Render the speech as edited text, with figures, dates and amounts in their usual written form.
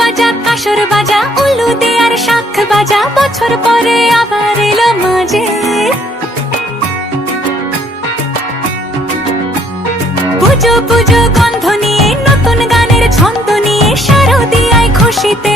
বাজা কাসর বাজা উলু দে আর শাখ বাজা, বছর পরে আবার এলো মাঝে। পুজো পুজো গন্ধ নিয়ে নতুন গানের ছন্দ নিয়ে শারদিয়ায় খুশিতে